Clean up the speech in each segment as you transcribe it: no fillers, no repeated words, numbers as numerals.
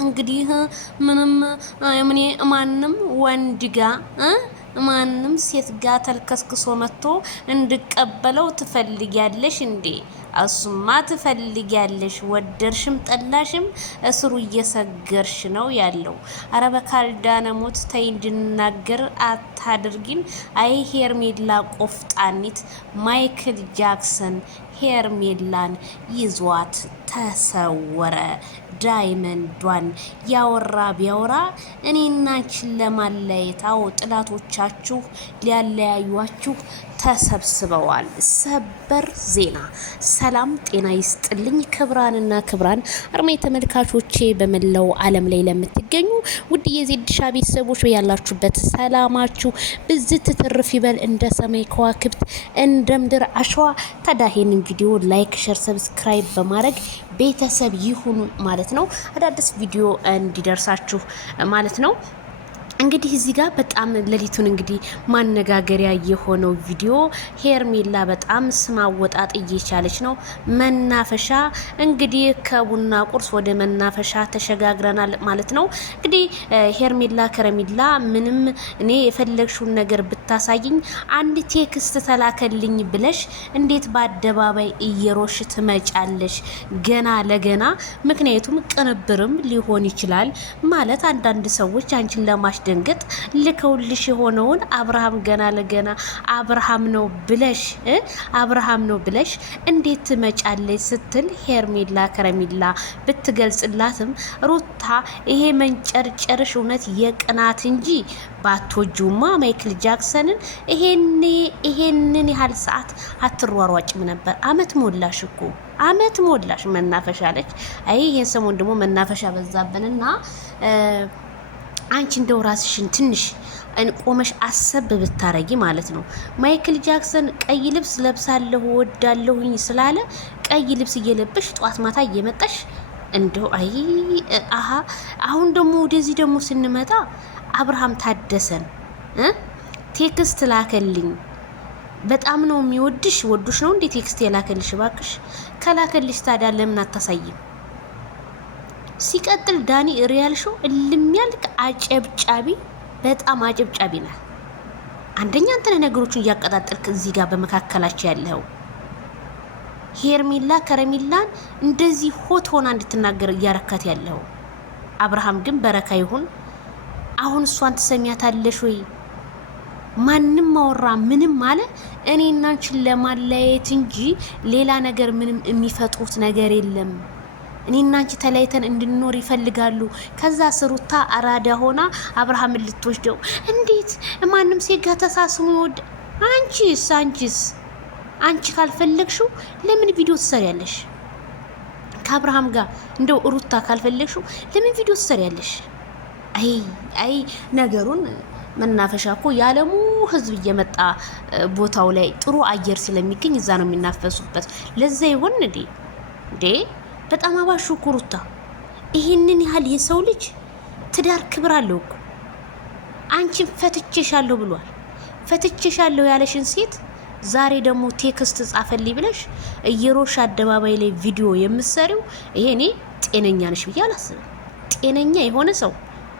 እንግዲህ ምንም እኔ ማንም ወንድ ጋ ማንም ሴት ጋ ተልከስክሶ መጥቶ እንድቀበለው ትፈልጊያለሽ እንዴ? እሱማ ትፈልጊያለሽ። ወደርሽም ጠላሽም እስሩ እየሰገርሽ ነው ያለው። አረ በካልዳነ ሞት ተይ እንድናገር አታድርጊን። አይ ሄርሜላ ቆፍጣኒት ማይክል ጃክሰን ሄርሜላን ይዟት ተሰወረ። ዳይመንዷን ያወራ ቢያወራ እኔና አንቺን ለማለያየት ጥላቶቻችሁ ሊያለያዩአችሁ ተሰብስበዋል። ሰበር ዜና። ሰላም ጤና ይስጥልኝ ክብራንና ክብራን አርሜ ተመልካቾቼ በመላው ዓለም ላይ ለምትገኙ ውድ የዜድሻ ቤተሰቦች ያላችሁበት ሰላማችሁ ብዝት ትርፍ ይበል እንደ ሰማይ ከዋክብት እንደ ምድር አሸዋ። ታዲያ ቪዲዮ ላይክ፣ ሼር፣ ሰብስክራይብ በማድረግ ቤተሰብ ይሁኑ ማለት ነው። አዳዲስ ቪዲዮ እንዲደርሳችሁ ማለት ነው። እንግዲህ እዚህ ጋር በጣም ሌሊቱን እንግዲህ ማነጋገሪያ የሆነው ቪዲዮ ሄርሜላ በጣም ስም አወጣጥ እየቻለች ነው። መናፈሻ እንግዲህ ከቡና ቁርስ ወደ መናፈሻ ተሸጋግረናል ማለት ነው። እንግዲህ ሄርሜላ ከረሜላ ምንም እኔ የፈለግሽውን ነገር ብታሳይኝ አንድ ቴክስት ተላከልኝ ብለሽ እንዴት በአደባባይ እየሮሽ ትመጫለሽ? ገና ለገና ምክንያቱም ቅንብርም ሊሆን ይችላል ማለት አንዳንድ ሰዎች አንቺን ለማሽ ደንገጥ ልከውልሽ የሆነውን አብርሃም ገና ለገና አብርሃም ነው ብለሽ እንዴት ትመጫለሽ ስትል ሄርሜላ ከረሜላ ብትገልጽላትም ሩታ ይሄ መንጨርጨርሽ እውነት የቅናት እንጂ ባትወጂውማ ማይክል ጃክሰንን ይሄንን ያህል ሰዓት አትሯሯጭም ነበር። አመት ሞላሽ እኮ አመት ሞላሽ መናፈሻ አለች። አይ ይሄን ሰሞን ደግሞ መናፈሻ በዛብንና አንቺ እንደው ራስሽን ትንሽ ቆመሽ አሰብ ብታረጊ ማለት ነው። ማይክል ጃክሰን ቀይ ልብስ ለብሳለሁ ወዳለሁኝ ስላለ ቀይ ልብስ እየለበሽ ጧት ማታ እየመጣሽ እንደው አሁን ደግሞ ወደዚህ ደግሞ ስንመጣ አብርሃም ታደሰን ቴክስት ላከልኝ። በጣም ነው የሚወድሽ። ወዱሽ ነው እንዴ ቴክስት የላከልሽ? ባክሽ ከላከልሽ ታዲያ ለምን አታሳይም? ሲቀጥል ዳኒ ሪያል ሾው እልሚያልቅ አጨብጫቢ፣ በጣም አጨብጫቢ ነው። አንደኛ አንተ ነገሮችን እያቀጣጠልክ እዚህ ጋር በመካከላቸው ያለው ሄርሜላ ከረሜላን እንደዚህ ሆት ሆና እንድትናገር እያረካት ያለው አብርሃም ግን በረካ ይሁን። አሁን እሷን ትሰሚያታለሽ ወይ? ማንም ማወራ ምንም አለ እኔና አንቺን ለማለያየት እንጂ ሌላ ነገር ምንም የሚፈጥሩት ነገር የለም። እኔና አንቺ ተለያይተን እንድንኖር ይፈልጋሉ። ከዛ ስሩታ አራዳ ሆና አብርሃምን ልትወስደው እንዴት ማንም ሴት ጋር ተሳስሞ ይወድ? አንቺ ካልፈለግሽው ለምን ቪዲዮ ትሰሪያለሽ? ከአብርሃም ጋር እንደው ሩታ ካልፈለግሽው ለምን ቪዲዮ ትሰሪያለሽ? አይ ነገሩን መናፈሻ እኮ ያለሙ ህዝብ እየመጣ ቦታው ላይ ጥሩ አየር ስለሚገኝ እዛ ነው የሚናፈሱበት። ለዛ ይሆን እንዴ በጣም አባሹ ኩሩታ። ይሄንን ያህል የሰው ልጅ ትዳር ክብር አለው እኮ። አንቺን ፈትቼሻለሁ ብሏል። ፈትቼሻለሁ ያለሽን ሴት ዛሬ ደግሞ ቴክስት ጻፈልኝ ብለሽ እየሮሽ አደባባይ ላይ ቪዲዮ የምትሰሪው ይሄ እኔ ጤነኛ ነሽ ብዬ አላስብም። ጤነኛ የሆነ ሰው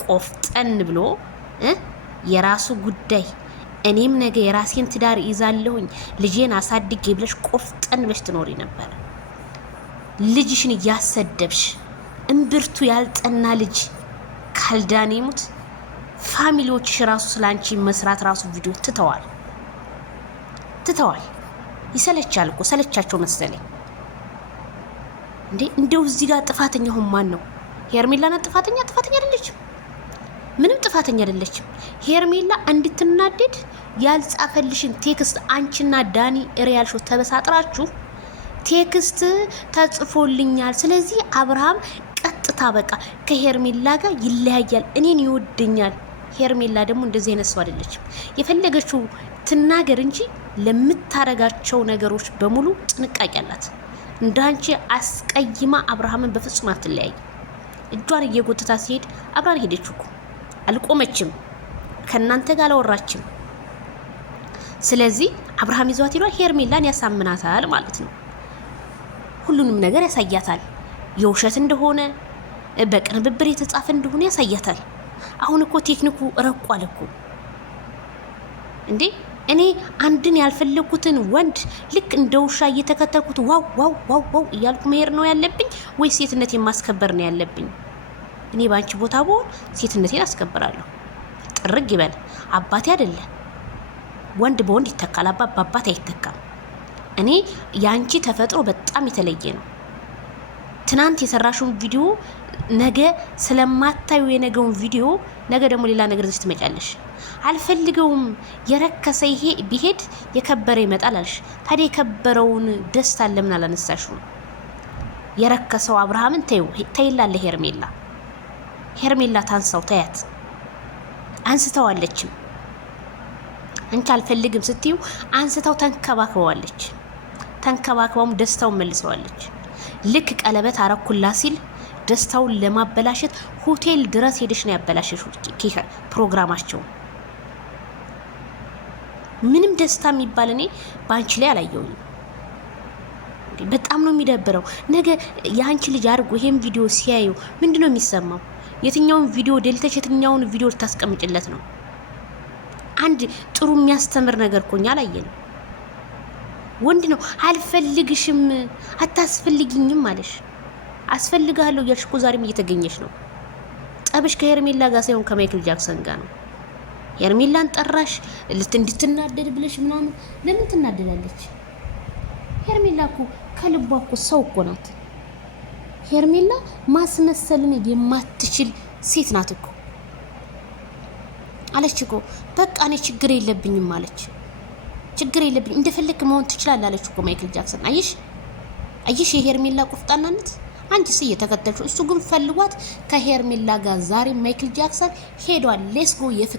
ቆፍጠን ብሎ የራሱ ጉዳይ እኔም ነገ የራሴን ትዳር ይዛለሁኝ ልጄን አሳድጌ ብለሽ ቆፍጠን ብለሽ ትኖሪ ነበር። ልጅሽን እያሰደብሽ እምብርቱ ያልጠና ልጅ ካልዳኔ ሙት ፋሚሊዎችሽ ራሱ ስላንቺ መስራት ራሱ ቪዲዮ ትተዋል። ይሰለቻል እኮ ሰለቻቸው መሰለኝ እንዴ። እንደው እዚህ ጋር ጥፋተኛው ማን ነው? ሄርሜላ ናት ጥፋተኛ አይደለችም። ምንም ጥፋተኛ አይደለችም። ሄርሜላ እንድትናደድ ያልጻፈልሽን ቴክስት አንቺና ዳኒ ሪያል ሾው ተበሳጥራችሁ ቴክስት ተጽፎልኛል። ስለዚህ አብርሃም ቀጥታ በቃ ከሄርሜላ ጋር ይለያያል፣ እኔን ይወደኛል። ሄርሜላ ደግሞ እንደዚህ አይነት ሰው አይደለችም። የፈለገችው ትናገር እንጂ ለምታረጋቸው ነገሮች በሙሉ ጥንቃቄ አላት። እንዳንቺ አስቀይማ አብርሃምን በፍጹም አትለያይ። እጇን እየጎተታ ሲሄድ አብራን ሄደች እኮ አልቆመችም፣ ከናንተ ጋር አላወራችም። ስለዚህ አብርሃም ይዟት ሄዷል። ሄርሜላን ያሳምናታል ማለት ነው። ሁሉንም ነገር ያሳያታል። የውሸት እንደሆነ በቅንብር የተጻፈ እንደሆነ ያሳያታል። አሁን እኮ ቴክኒኩ ረቋል እኮ እንዴ! እኔ አንድን ያልፈለኩትን ወንድ ልክ እንደ ውሻ እየተከተልኩት ዋው ዋው ዋው ዋው እያልኩ መሄድ ነው ያለብኝ ወይ ሴትነቴን ማስከበር ነው ያለብኝ? እኔ ባንቺ ቦታ ብሆን ሴትነቴን አስከብራለሁ። ጥርግ ይበል። አባቴ አይደለ ወንድ በወንድ ይተካል፣ አባት በአባት አይተካም። እኔ ያንቺ ተፈጥሮ በጣም የተለየ ነው። ትናንት የሰራሽውን ቪዲዮ ነገ ስለማታዩ የነገውን ቪዲዮ ነገ ደግሞ ሌላ ነገር ይዘሽ ትመጫለሽ። አልፈልገውም የረከሰ ይሄ ቢሄድ የከበረ ይመጣል አልሽ። ታዲያ የከበረውን ደስታ ለምን አላነሳሽው? የረከሰው አብርሃምን ተይላለ ሄርሜላ ታንሳው፣ ተያት። አንስተዋለችም። አንቺ አልፈልግም ስትዩ አንስተው ተንከባክበዋለች። ተንከባክበውም ደስታውን መልሰዋለች። ልክ ቀለበት አረኩላ ሲል ደስታውን ለማበላሸት ሆቴል ድረስ ሄደሽ ነው ያበላሸሽ ፕሮግራማቸው። ምንም ደስታ የሚባል እኔ ባንቺ ላይ አላየውም። በጣም ነው የሚደብረው። ነገ የአንቺ ልጅ አድርጎ ይሄን ቪዲዮ ሲያዩ ምንድነው የሚሰማው? የትኛውን ቪዲዮ ደልተሽ የትኛውን ቪዲዮ ልታስቀምጭለት ነው? አንድ ጥሩ የሚያስተምር ነገር ኮኛ አላየንም። ወንድ ነው አልፈልግሽም አታስፈልጊኝም አለሽ። አስፈልጋለሁ እያልሽ እኮ ዛሬም እየተገኘሽ ነው። ጠብሽ ከሄርሜላ ጋር ሳይሆን ከማይክል ጃክሰን ጋር ነው። ሄርሜላን ጠራሽ እንድትናደድ ብለሽ ምናምን። ለምን ትናደዳለች? ሄርሜላ እኮ ከልቧ እኮ ሰው እኮ ናት። ሄርሜላ ማስመሰልን የማትችል ሴት ናት እኮ አለች እኮ። በቃ እኔ ችግር የለብኝም አለች። ችግር የለብኝ እንደፈለክ መሆን ትችላለህ አለች እኮ ማይክል ጃክሰን። አየሽ የሄርሜላ ቁፍጣናነት። አንቺስ እየተከተልሽ፣ እሱ ግን ፈልጓት ከሄርሜላ ጋር ዛሬ ማይክል ጃክሰን ሄዷል። ሌስጎ የፍቅር